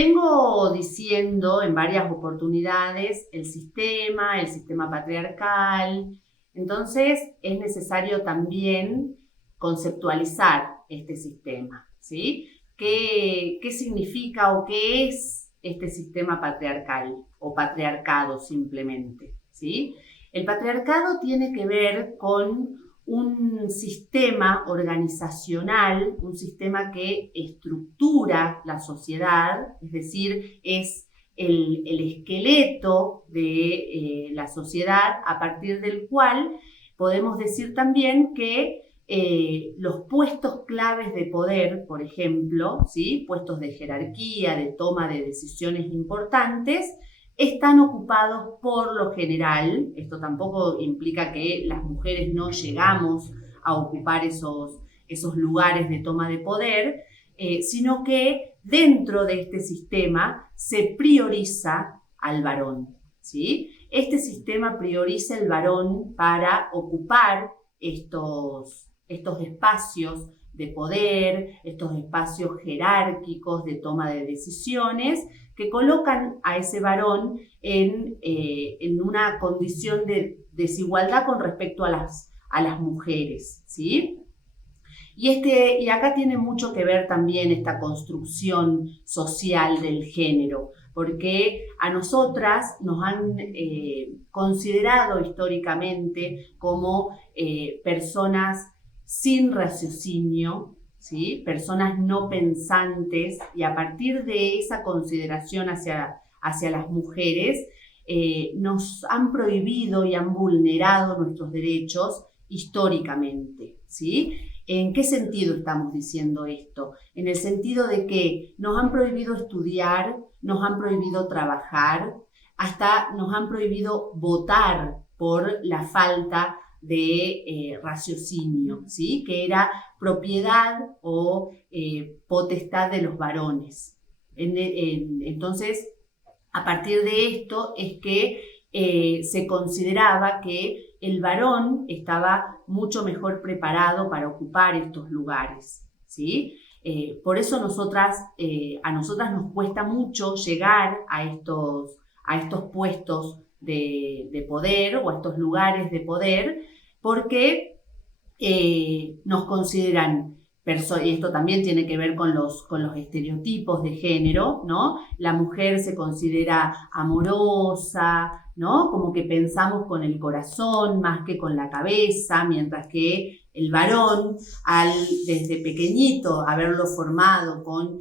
Vengo diciendo en varias oportunidades el sistema patriarcal. Entonces es necesario también conceptualizar este sistema, ¿sí? ¿Qué significa o qué es este sistema patriarcal o patriarcado simplemente, ¿sí? El patriarcado tiene que ver con un sistema organizacional, un sistema que estructura la sociedad, es decir, es el esqueleto de la sociedad a partir del cual podemos decir también que los puestos claves de poder, por ejemplo, ¿sí? Puestos de jerarquía, de toma de decisiones importantes, están ocupados por lo general. Esto tampoco implica que las mujeres no llegamos a ocupar esos lugares de toma de poder, sino que dentro de este sistema se prioriza al varón, ¿sí? Este sistema prioriza el varón para ocupar estos espacios de poder, estos espacios jerárquicos de toma de decisiones, que colocan a ese varón en una condición de desigualdad con respecto a las mujeres, ¿sí? Y acá tiene mucho que ver también esta construcción social del género, porque a nosotras nos han considerado históricamente como personas sin raciocinio, ¿sí? Personas no pensantes, y a partir de esa consideración hacia las mujeres, nos han prohibido y han vulnerado nuestros derechos históricamente, ¿sí? ¿En qué sentido estamos diciendo esto? En el sentido de que nos han prohibido estudiar, nos han prohibido trabajar, hasta nos han prohibido votar por la falta de raciocinio, ¿sí? Que era propiedad o potestad de los varones. Entonces, a partir de esto es que se consideraba que el varón estaba mucho mejor preparado para ocupar estos lugares, ¿sí? Por eso a nosotras nos cuesta mucho llegar a estos puestos de poder o a estos lugares de poder, porque nos consideran, y esto también tiene que ver con los estereotipos de género, ¿no? La mujer se considera amorosa, ¿no? Como que pensamos con el corazón más que con la cabeza, mientras que el varón, desde pequeñito, haberlo formado con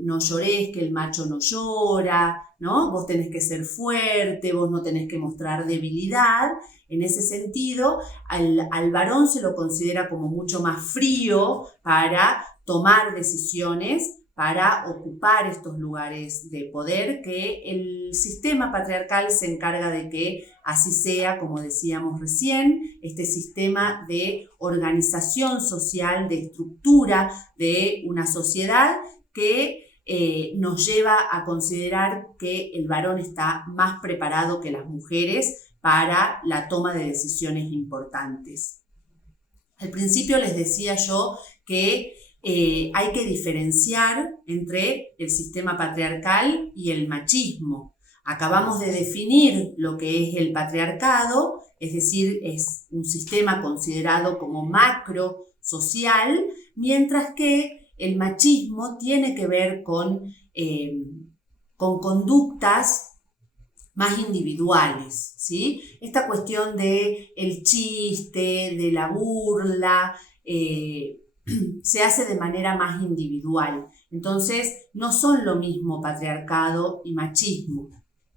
no llores, que el macho no llora, ¿no? Vos tenés que ser fuerte, vos no tenés que mostrar debilidad. En ese sentido, al varón se lo considera como mucho más frío para tomar decisiones, para ocupar estos lugares de poder, que el sistema patriarcal se encarga de que así sea, como decíamos recién, este sistema de organización social, de estructura de una sociedad que nos lleva a considerar que el varón está más preparado que las mujeres para la toma de decisiones importantes. Al principio les decía yo que hay que diferenciar entre el sistema patriarcal y el machismo. Acabamos de definir lo que es el patriarcado, es decir, es un sistema considerado como macro social, mientras que el machismo tiene que ver con conductas más individuales, ¿sí? Esta cuestión de el chiste, de la burla, se hace de manera más individual. Entonces, no son lo mismo patriarcado y machismo,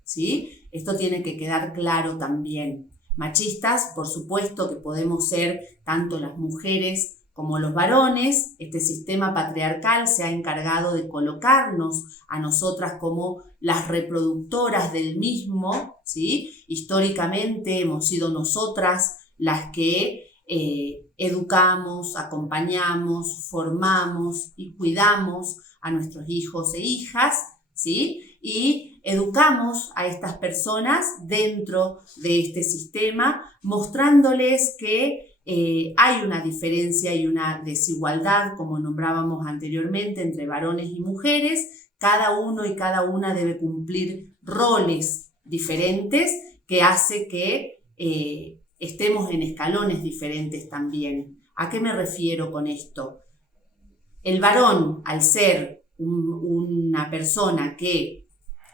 ¿sí? Esto tiene que quedar claro también. Machistas, por supuesto que podemos ser tanto las mujeres como los varones. Este sistema patriarcal se ha encargado de colocarnos a nosotras como las reproductoras del mismo, ¿sí? Históricamente hemos sido nosotras las que educamos, acompañamos, formamos y cuidamos a nuestros hijos e hijas, ¿sí? Y educamos a estas personas dentro de este sistema, mostrándoles que hay una diferencia y una desigualdad, como nombrábamos anteriormente, entre varones y mujeres, cada uno y cada una debe cumplir roles diferentes que hace que estemos en escalones diferentes también. ¿A qué me refiero con esto? El varón, al ser una persona que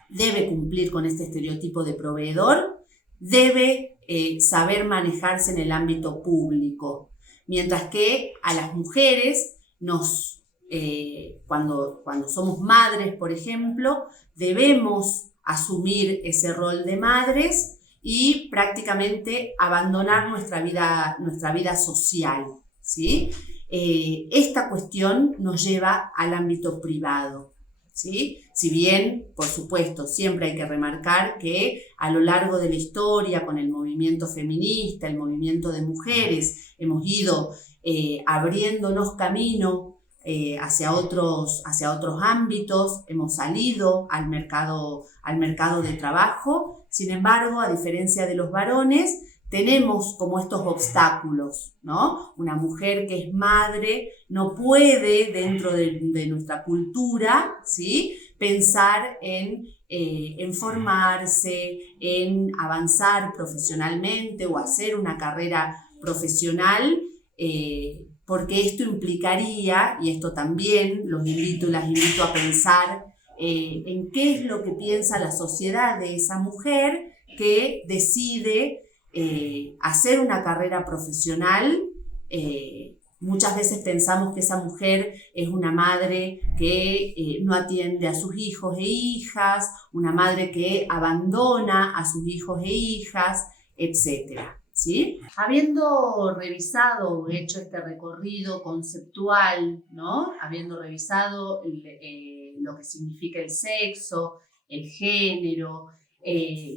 debe cumplir con este estereotipo de proveedor, debe saber manejarse en el ámbito público, mientras que a las mujeres cuando somos madres, por ejemplo, debemos asumir ese rol de madres y prácticamente abandonar nuestra vida social, ¿sí? Esta cuestión nos lleva al ámbito privado, ¿sí? Si bien, por supuesto, siempre hay que remarcar que a lo largo de la historia, con el movimiento feminista, el movimiento de mujeres, hemos ido abriéndonos camino hacia otros ámbitos, hemos salido al mercado de trabajo. Sin embargo, a diferencia de los varones, tenemos como estos obstáculos, ¿no? Una mujer que es madre no puede, dentro de nuestra cultura, ¿sí?, pensar en formarse, en avanzar profesionalmente o hacer una carrera profesional, porque esto implicaría, y esto también las invito a pensar en qué es lo que piensa la sociedad de esa mujer que decide hacer una carrera profesional. Muchas veces pensamos que esa mujer es una madre que no atiende a sus hijos e hijas, una madre que abandona a sus hijos e hijas, etc. ¿Sí? Habiendo revisado, hecho este recorrido conceptual, ¿no? Habiendo revisado lo que significa el sexo, el género,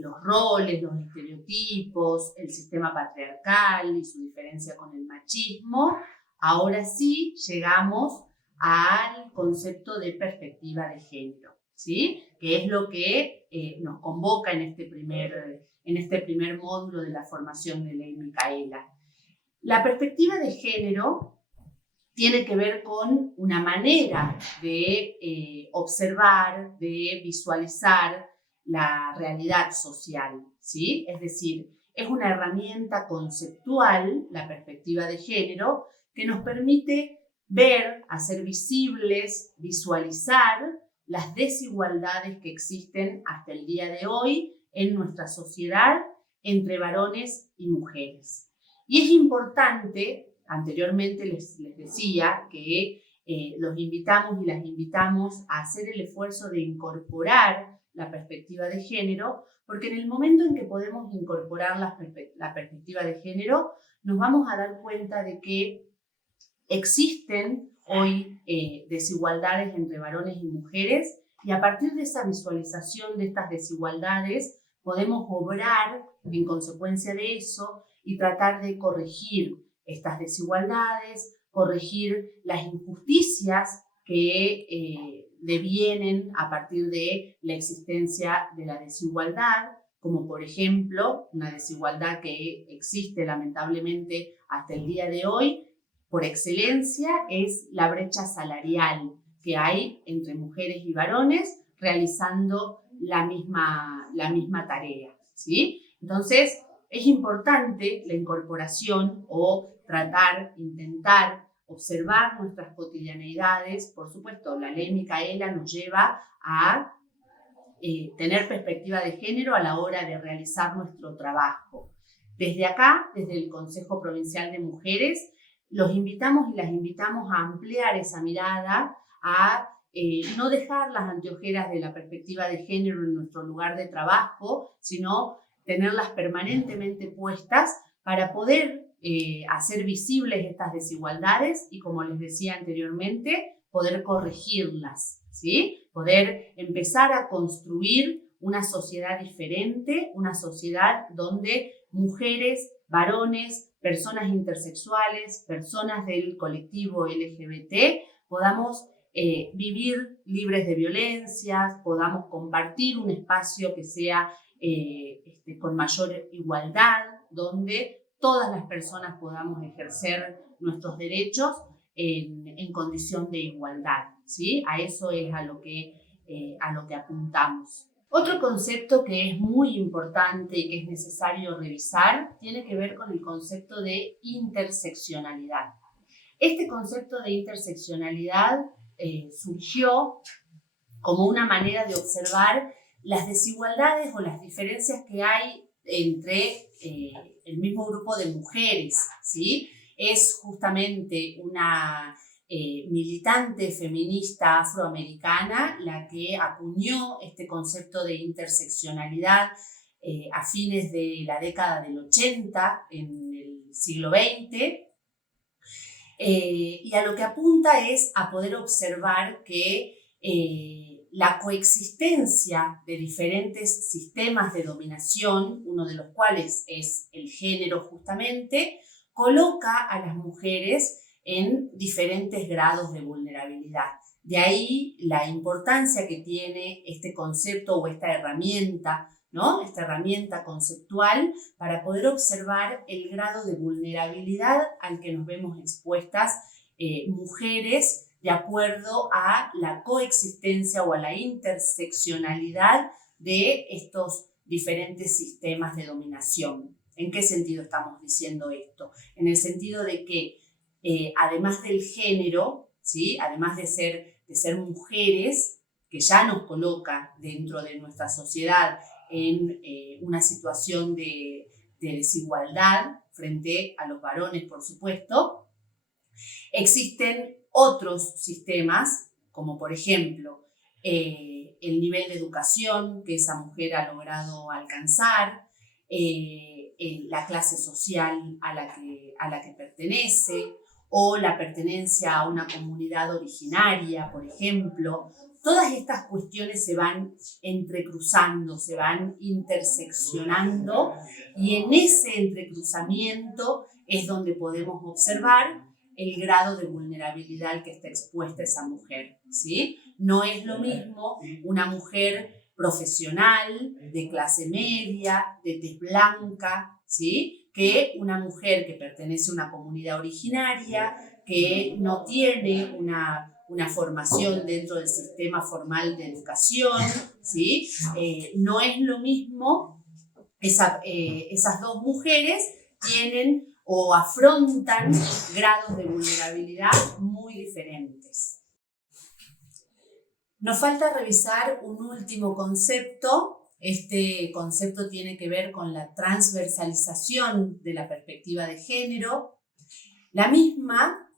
los roles, los estereotipos, el sistema patriarcal y su diferencia con el machismo, ahora sí llegamos al concepto de perspectiva de género, ¿sí?, que es lo que nos convoca en este primer módulo de la formación de Ley Micaela. La perspectiva de género tiene que ver con una manera de observar, de visualizar la realidad social, ¿sí? Es decir, es una herramienta conceptual, la perspectiva de género, que nos permite ver, hacer visibles, visualizar las desigualdades que existen hasta el día de hoy en nuestra sociedad entre varones y mujeres. Y es importante, anteriormente les decía que los invitamos y las invitamos a hacer el esfuerzo de incorporar la perspectiva de género, porque en el momento en que podemos incorporar la perspectiva de género, nos vamos a dar cuenta de que existen hoy desigualdades entre varones y mujeres, y a partir de esa visualización de estas desigualdades podemos obrar en consecuencia de eso y tratar de corregir estas desigualdades, corregir las injusticias que devienen a partir de la existencia de la desigualdad, como por ejemplo una desigualdad que existe lamentablemente hasta el día de hoy por excelencia, es la brecha salarial que hay entre mujeres y varones realizando la misma tarea, ¿sí? Entonces, es importante la incorporación o intentar observar nuestras cotidianeidades. Por supuesto, la Ley Micaela nos lleva a tener perspectiva de género a la hora de realizar nuestro trabajo. Desde acá, desde el Consejo Provincial de Mujeres, los invitamos y las invitamos a ampliar esa mirada, a no dejar las anteojeras de la perspectiva de género en nuestro lugar de trabajo, sino tenerlas permanentemente puestas para poder hacer visibles estas desigualdades y, como les decía anteriormente, poder corregirlas, ¿sí? Poder empezar a construir una sociedad diferente, una sociedad donde mujeres, varones, personas intersexuales, personas del colectivo LGBT, podamos vivir libres de violencias, podamos compartir un espacio que sea con mayor igualdad, donde todas las personas podamos ejercer nuestros derechos en condición de igualdad, ¿sí? A eso es a lo que a lo que apuntamos. Otro concepto que es muy importante y que es necesario revisar tiene que ver con el concepto de interseccionalidad. Este concepto de interseccionalidad surgió como una manera de observar las desigualdades o las diferencias que hay entre el mismo grupo de mujeres, ¿sí? Es justamente una militante feminista afroamericana la que acuñó este concepto de interseccionalidad a fines de la década del 80 en el siglo XX. Y a lo que apunta es a poder observar que la coexistencia de diferentes sistemas de dominación, uno de los cuales es el género justamente, coloca a las mujeres en diferentes grados de vulnerabilidad. De ahí la importancia que tiene este concepto o esta herramienta, ¿no? Esta herramienta conceptual para poder observar el grado de vulnerabilidad al que nos vemos expuestas mujeres de acuerdo a la coexistencia o a la interseccionalidad de estos diferentes sistemas de dominación. ¿En qué sentido estamos diciendo esto? En el sentido de que además del género, ¿sí? Además de ser mujeres, que ya nos coloca dentro de nuestra sociedad en una situación de desigualdad frente a los varones, por supuesto, existen otros sistemas, como por ejemplo el nivel de educación que esa mujer ha logrado alcanzar, la clase social a la que pertenece, o la pertenencia a una comunidad originaria, por ejemplo. Todas estas cuestiones se van entrecruzando, se van interseccionando, y en ese entrecruzamiento es donde podemos observar el grado de vulnerabilidad al que está expuesta esa mujer, ¿sí? No es lo mismo una mujer profesional, de clase media, de tez blanca, ¿sí? Que una mujer que pertenece a una comunidad originaria, que no tiene una formación dentro del sistema formal de educación, ¿sí? No es lo mismo, esas dos mujeres tienen o afrontan grados de vulnerabilidad muy diferentes. Nos falta revisar un último concepto. Este concepto tiene que ver con la transversalización de la perspectiva de género. La misma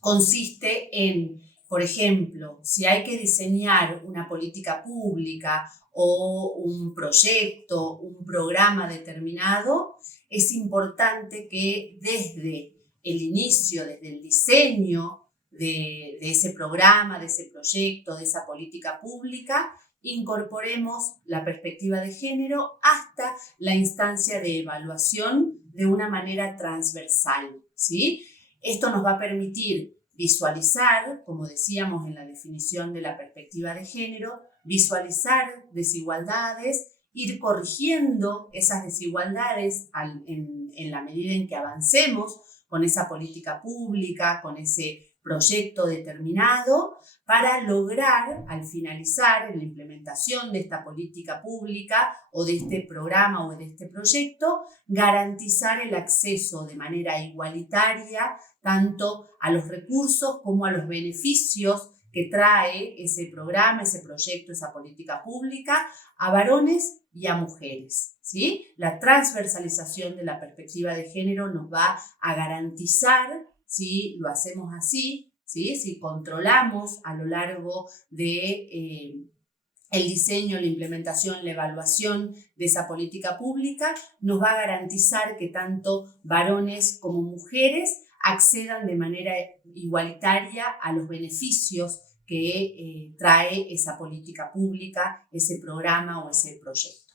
consiste en, por ejemplo, si hay que diseñar una política pública o un proyecto, un programa determinado, es importante que desde el inicio, desde el diseño de ese programa, de ese proyecto, de esa política pública, incorporemos la perspectiva de género hasta la instancia de evaluación de una manera transversal, ¿sí? Esto nos va a permitir visualizar, como decíamos en la definición de la perspectiva de género, visualizar desigualdades, ir corrigiendo esas desigualdades en la medida en que avancemos con esa política pública, con ese proyecto determinado, para lograr, al finalizar en la implementación de esta política pública o de este programa o de este proyecto, garantizar el acceso de manera igualitaria tanto a los recursos como a los beneficios que trae ese programa, ese proyecto, esa política pública a varones y a mujeres, ¿sí? La transversalización de la perspectiva de género nos va a garantizar, si lo hacemos así, ¿sí? Si controlamos a lo largo de el diseño, la implementación, la evaluación de esa política pública, nos va a garantizar que tanto varones como mujeres accedan de manera igualitaria a los beneficios que trae esa política pública, ese programa o ese proyecto.